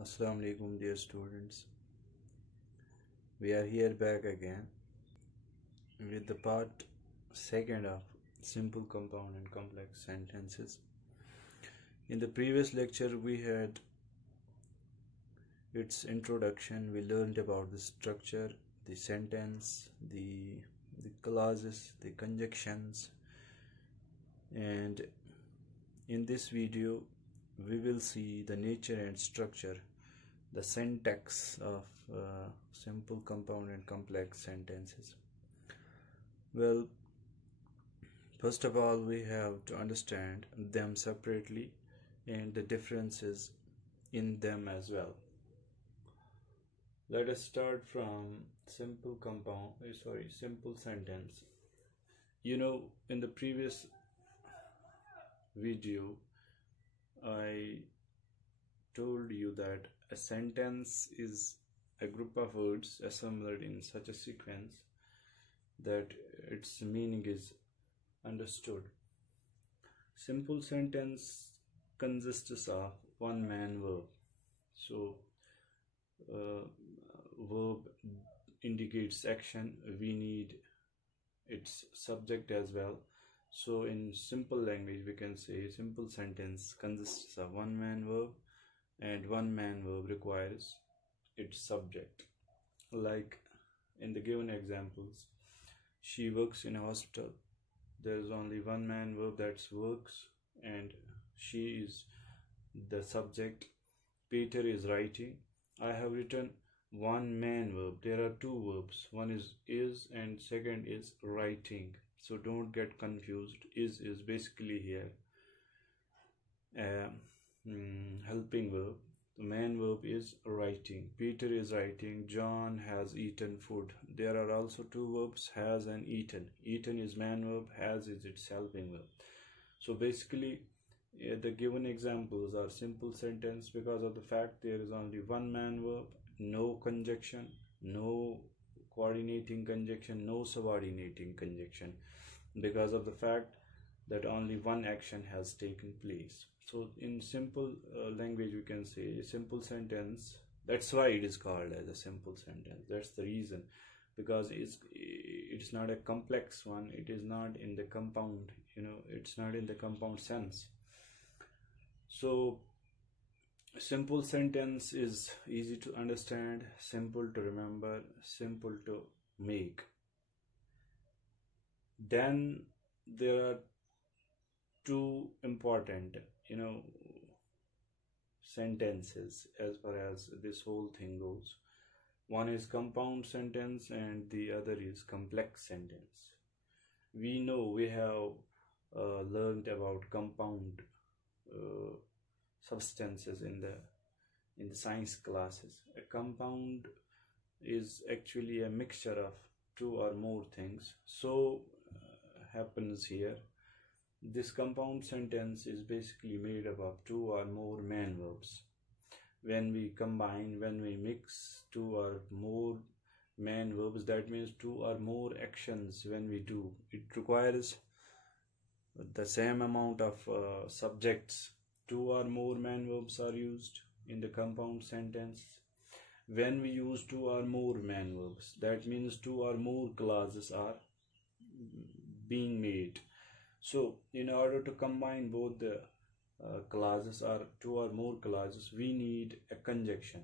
Assalamu alaikum, dear students. We are here back again with the part second of simple, compound, and complex sentences. In the previous lecture, we had its introduction. We learned about the structure, the sentence, the clauses, the conjunctions, and in this video, we will see the nature and structure, the syntax of simple, compound, and complex sentences. Well, first of all, we have to understand them separately and the differences in them as well. Let us start from simple simple sentence. In the previous video, I told you that a sentence is a group of words assembled in such a sequence that its meaning is understood. Simple sentence consists of one man verb. So verb indicates action. We need its subject as well. So in simple language, we can say simple sentence consists of one man verb, and one man verb requires its subject. Like in the given examples, she works in a hospital. There is only one man verb, that's works, and she is the subject. Peter is writing. I have written one man verb. There are two verbs. One is and second is writing. So don't get confused. Is basically here helping verb. The main verb is writing. Peter is writing. John has eaten food. There are also two verbs, has and eaten. Eaten is main verb, has is its helping verb. So basically the given examples are simple sentence because of the fact there is only one man verb, no conjunction, no coordinating conjunction, no subordinating conjunction, because of the fact that only one action has taken place. So in simple language, we can say a simple sentence. That's why it is called as a simple sentence. That's the reason, because it's not a complex one. It is not in the compound, it's not in the compound sense. So simple sentence is easy to understand, simple to remember, simple to make. Then there are two important sentences as far as this whole thing goes. One is compound sentence and the other is complex sentence. We know, we have learned about compound substances in the science classes. A compound is actually a mixture of two or more things. So happens here. This compound sentence is basically made up of two or more man verbs. When we combine, when we mix two or more man verbs, that means two or more actions when we do. It requires the same amount of subjects. Two or more man verbs are used in the compound sentence. When we use two or more man verbs, that means two or more clauses are being made. So in order to combine both the clauses or two or more clauses, we need a conjunction.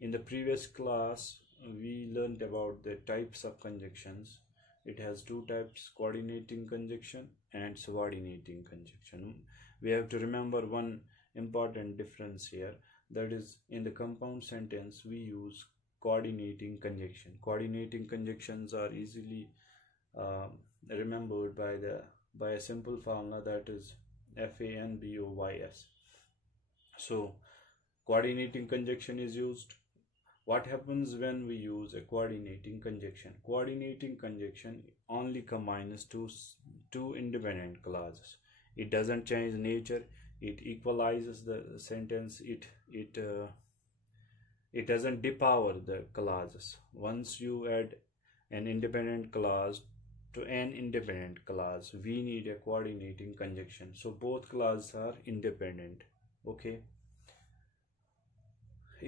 In the previous class, we learned about the types of conjunctions. It has two types, coordinating conjunction and subordinating conjunction. We have to remember one important difference here, that is, in the compound sentence we use coordinating conjunction. Coordinating conjunctions are easily remembered by a simple formula, that is FANBOYS. So coordinating conjunction is used. What happens when we use a coordinating conjunction? Coordinating conjunction only combines two independent clauses. It doesn't change nature. It equalizes the sentence. It doesn't depower the clauses. Once you add an independent clause to an independent clause, we need a coordinating conjunction. So both clauses are independent. Okay.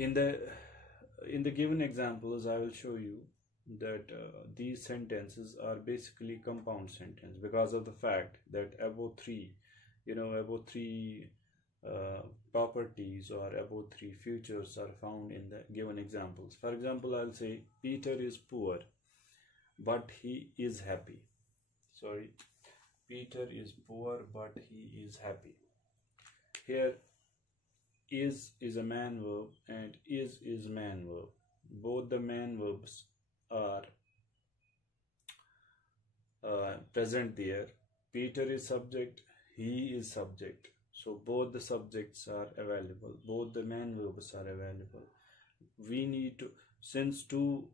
in the in the given examples I will show you that these sentences are basically compound sentence because of the fact that above three, above three properties or above three features are found in the given examples. For example, I'll say Peter is poor but he is happy. Sorry, Peter is poor but he is happy. Here is a man verb and is man verb. Both the man verbs are present there. Peter is subject, he is subject. So both the subjects are available, both the man verbs are available. We need to, since two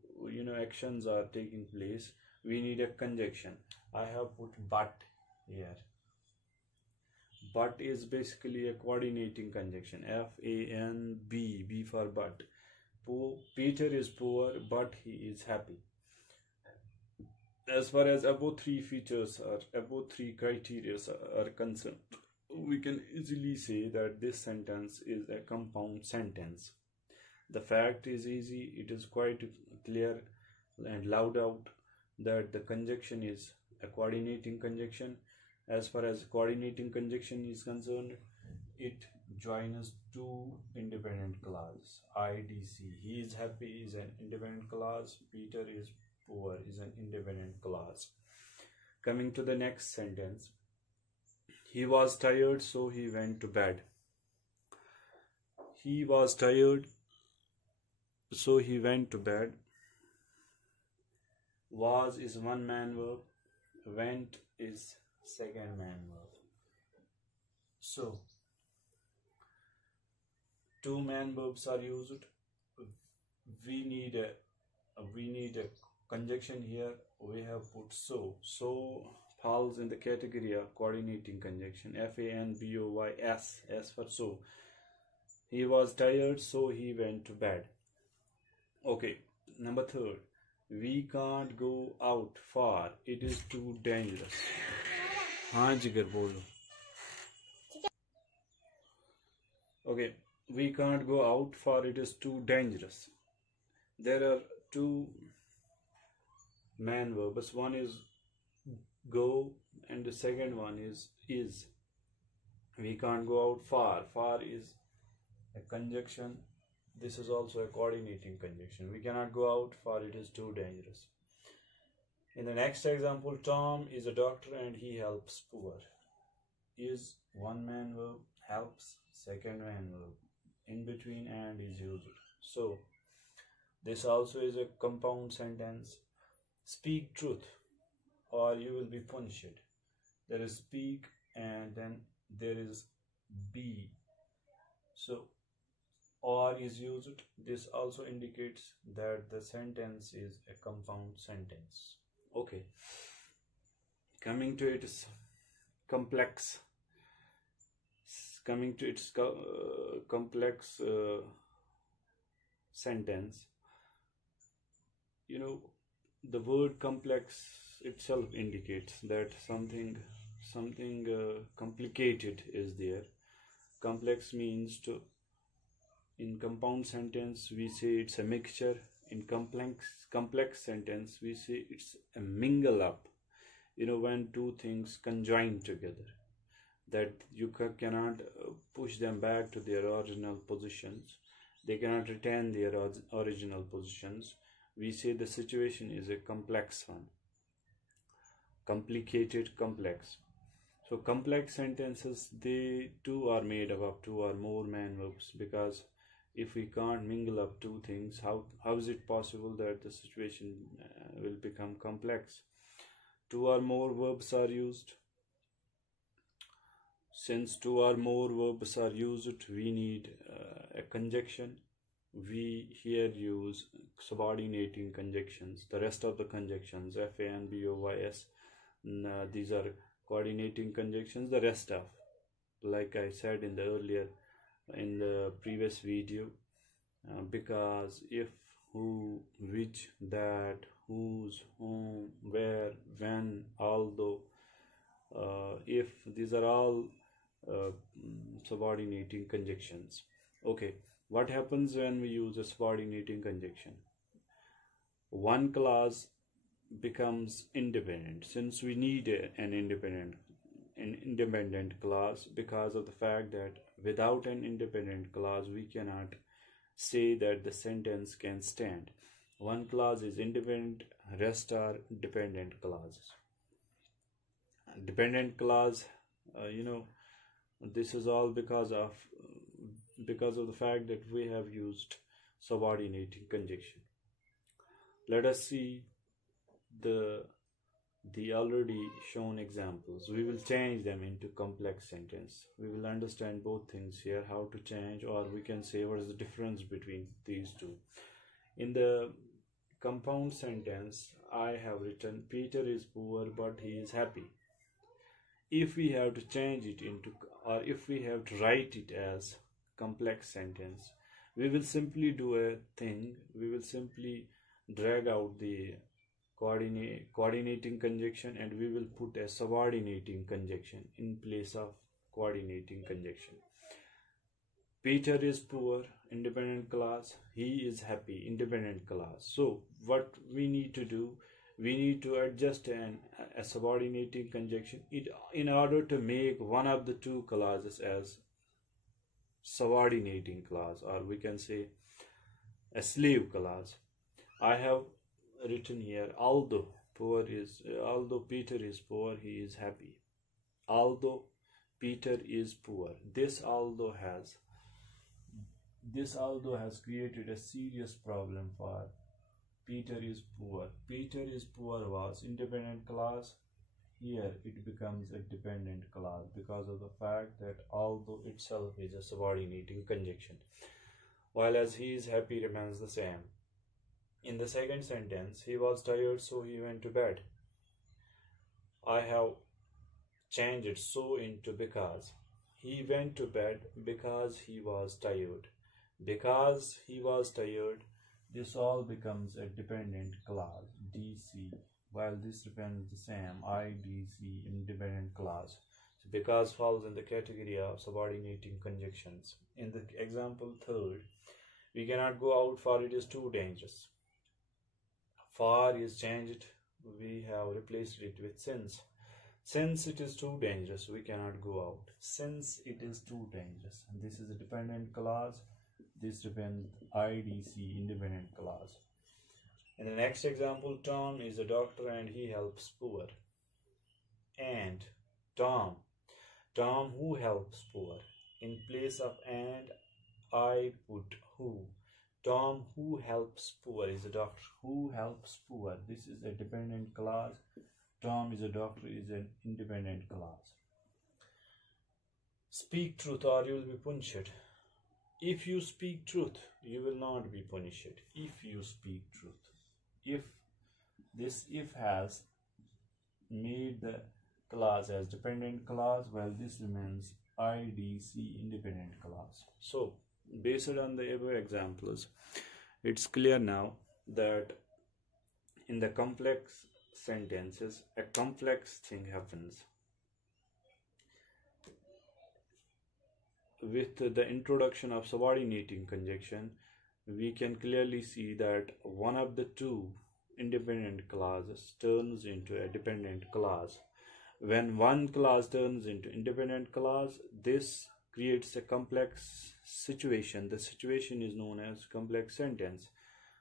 actions are taking place, we need a conjunction. I have put but here. But is basically a coordinating conjunction. FANB, B for but. Peter is poor but he is happy. As far as above three features or above three criteria are concerned, we can easily say that this sentence is a compound sentence. The fact is easy, it is quite clear and loud out that the conjunction is a coordinating conjunction. As far as coordinating conjunction is concerned, it joins two independent clauses. IDC, he is happy is an independent clause, Peter is poor is an independent clause. Coming to the next sentence, he was tired so he went to bed. He was tired so he went to bed. Was is one man verb, went is second man verb. So two man verbs are used. We need a conjunction here. We have put so. So falls in the category of coordinating conjunction. FANBOYS, S for so. He was tired so he went to bed. Okay, number third. We can't go out far. It is too dangerous. हाँ जिगर बोलो. Okay, we can't go out far. It is too dangerous. There are two man verbs. One is go and the second one is. We can't go out far. Far is a conjunction. This is also a coordinating conjunction. We cannot go out for it is too dangerous. In the next example, Tom is a doctor and he helps poor. Is one man verb, helps second man verb. In between and is used. So this also is a compound sentence. Speak truth or you will be punished. There is speak and then there is be. So or is used. This also indicates that the sentence is a compound sentence. Okay, coming to its complex sentence, the word complex itself indicates that something complicated is there. Complex means to. In compound sentence, we say it's a mixture. In complex sentence, we say it's a mingle up. When two things conjoin together, that you cannot push them back to their original positions. They cannot retain their original positions. We say the situation is a complex one. Complicated, complex. So complex sentences, they too are made up of two or more man verbs, because if we can't mingle up two things, how is it possible that the situation will become complex? Two or more verbs are used. Since two or more verbs are used, we need a conjunction. We here use subordinating conjunctions. The rest of the conjunctions, FANBOYS, these are coordinating conjunctions. The rest of, like I said in the previous video, because, if, who, which, that, whose, whom, where, when, although, if, these are all subordinating conjunctions. Okay, What happens when we use a subordinating conjunction? One clause becomes independent, since we need an independent clause, because of the fact that without an independent clause we cannot say that the sentence can stand. One clause is independent, rest are dependent clauses. Dependent clause, this is all because of the fact that we have used subordinating conjunction. Let us see the already shown examples. We will change them into complex sentence. We will understand both things here, how to change, or we can say what is the difference between these two. In the compound sentence, I have written Peter is poor but he is happy. If we have to change it into, or if we have to write it as complex sentence, we will simply do a thing. We will simply drag out the coordinating conjunction and we will put a subordinating conjunction in place of coordinating conjunction. Peter is poor, independent clause. He is happy, independent clause. So what we need to do, we need to adjust a subordinating conjunction in order to make one of the two clauses as subordinating clause, or we can say a slave clause. I have written here, although Peter is poor, he is happy. Although Peter is poor, this although has created a serious problem for Peter is poor. Peter is poor was independent clause. Here it becomes a dependent clause because of the fact that although itself is a subordinating conjunction, while as he is happy remains the same. In the second sentence, he was tired so he went to bed. I have changed it so into because. He went to bed because he was tired. Because he was tired, this all becomes a dependent clause, DC, while this remains the same, IDC, independent clause. So because falls in the category of subordinating conjunctions. In the example third, we cannot go out for it is too dangerous. For is changed, we have replaced it with since. Since it is too dangerous, we cannot go out. Since it is too dangerous. And this is a dependent clause. This depends IDC, independent clause. In the next example, Tom is a doctor and he helps poor. And Tom who helps poor. In place of and, I put who. Tom who helps poor is a doctor. Who helps poor. This is a dependent clause. Tom is a doctor is an independent clause. Speak truth or you will be punished. If you speak truth, you will not be punished. If you speak truth. If this if has made the clause as dependent clause, while this remains IDC, independent clause. So based on the above examples, it's clear now that in the complex sentences, a complex thing happens. With the introduction of subordinating conjunction, we can clearly see that one of the two independent clauses turns into a dependent clause. When one clause turns into independent clause, this creates a complex situation. The situation is known as complex sentence.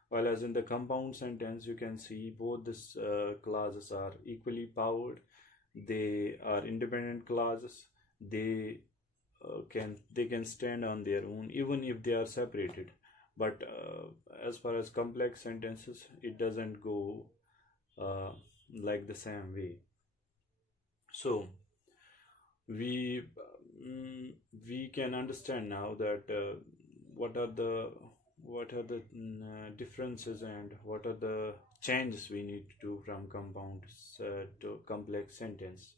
While as in the compound sentence, you can see both these clauses are equally powered. They are independent clauses. They can stand on their own even if they are separated. But as far as complex sentences, it doesn't go like the same way. So we can understand now that what are the differences and what are the changes we need to do from compound to complex sentence.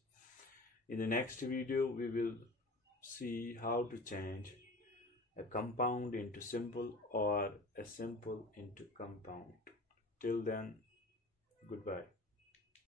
In the next video, we will see how to change a compound into simple or a simple into compound. Till then, goodbye.